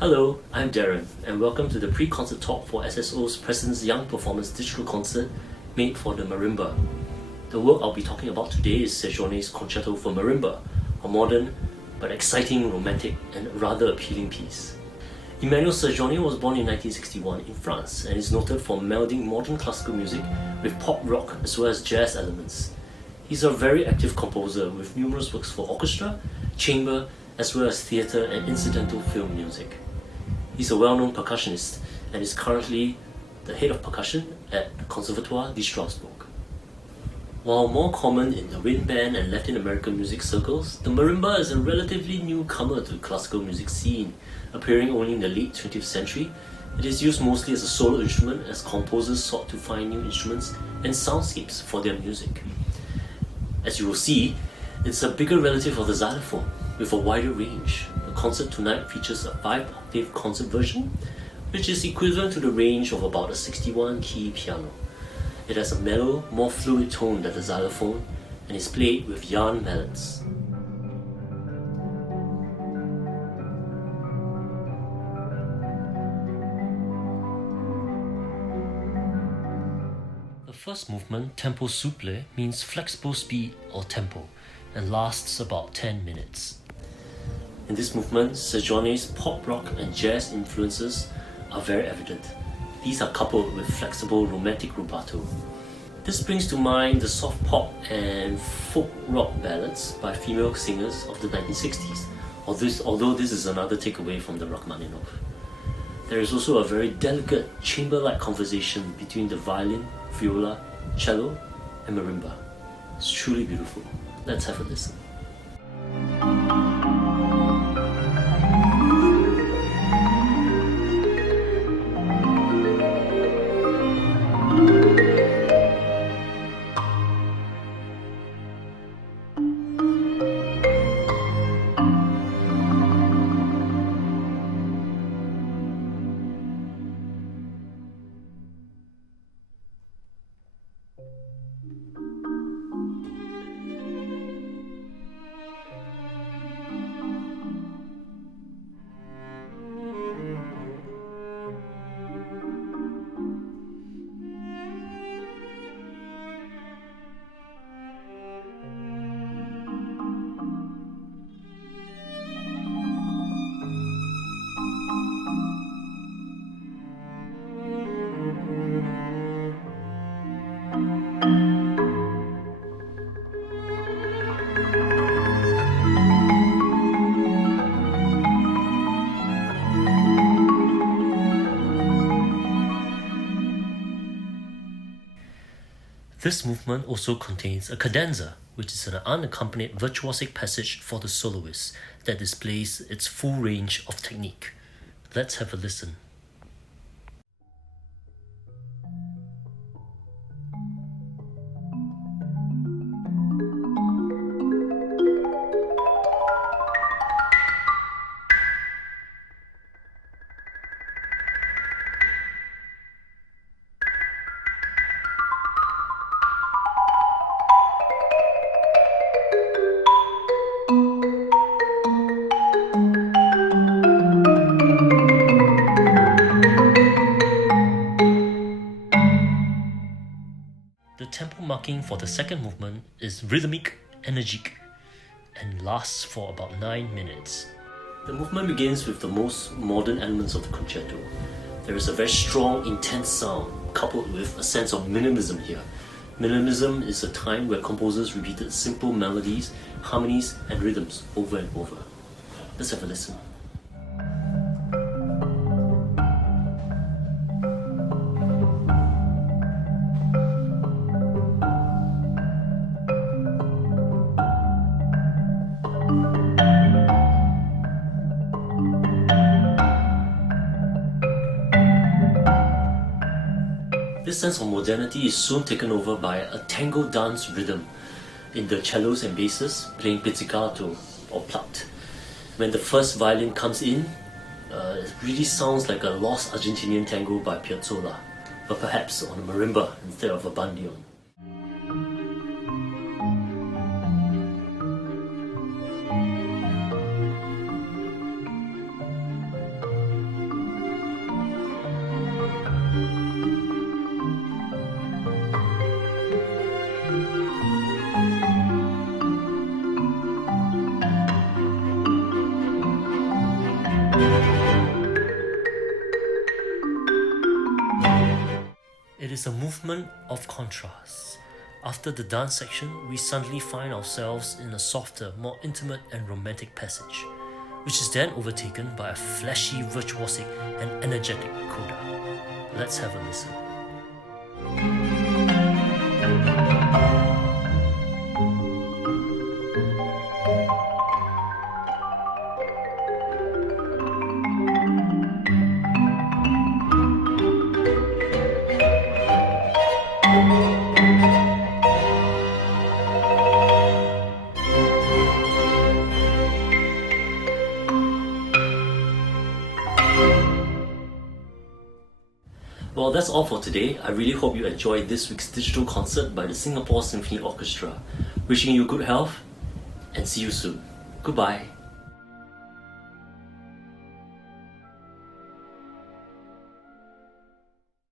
Hello, I'm Darren, and welcome to the pre-concert talk for SSO's President's Young Performance Digital Concert made for the Marimba. The work I'll be talking about today is Séjourné's Concerto for Marimba, a modern but exciting, romantic, and rather appealing piece. Emmanuel Séjourné was born in 1961 in France and is noted for melding modern classical music with pop rock as well as jazz elements. He's a very active composer with numerous works for orchestra, chamber, as well as theatre and incidental film music. He's a well-known percussionist and is currently the head of percussion at the Conservatoire de Strasbourg. While more common in the wind band and Latin American music circles, the marimba is a relatively newcomer to the classical music scene. Appearing only in the late 20th century, it is used mostly as a solo instrument as composers sought to find new instruments and soundscapes for their music. As you will see, it's a bigger relative of the xylophone, with a wider range. The concert tonight features a 5-octave concert version, which is equivalent to the range of about a 61-key piano. It has a mellow, more fluid tone than the xylophone, and is played with yarn mallets. The first movement, tempo souple, means flexible speed or tempo, and lasts about 10 minutes. In this movement, Séjourné's pop rock and jazz influences are very evident. These are coupled with flexible romantic rubato. This brings to mind the soft pop and folk rock ballads by female singers of the 1960s, although this is another takeaway from the Rachmaninoff. There is also a very delicate chamber-like conversation between the violin, viola, cello, and marimba. It's truly beautiful. Let's have a listen. This movement also contains a cadenza, which is an unaccompanied virtuosic passage for the soloist that displays its full range of technique. Let's have a listen. The tempo marking for the second movement is rhythmic, energetic, and lasts for about 9 minutes. The movement begins with the most modern elements of the concerto. There is a very strong, intense sound, coupled with a sense of minimalism here. Minimalism is a time where composers repeated simple melodies, harmonies, and rhythms over and over. Let's have a listen. This sense of modernity is soon taken over by a tango dance rhythm in the cellos and basses playing pizzicato or plucked. When the first violin comes in, it really sounds like a lost Argentinian tango by Piazzolla, but perhaps on a marimba instead of a bandoneon. It is a movement of contrasts. After the dance section, we suddenly find ourselves in a softer, more intimate and romantic passage, which is then overtaken by a flashy, virtuosic and energetic coda. Let's have a listen. Well, that's all for today. I really hope you enjoyed this week's digital concert by the Singapore Symphony Orchestra. Wishing you good health and see you soon. Goodbye.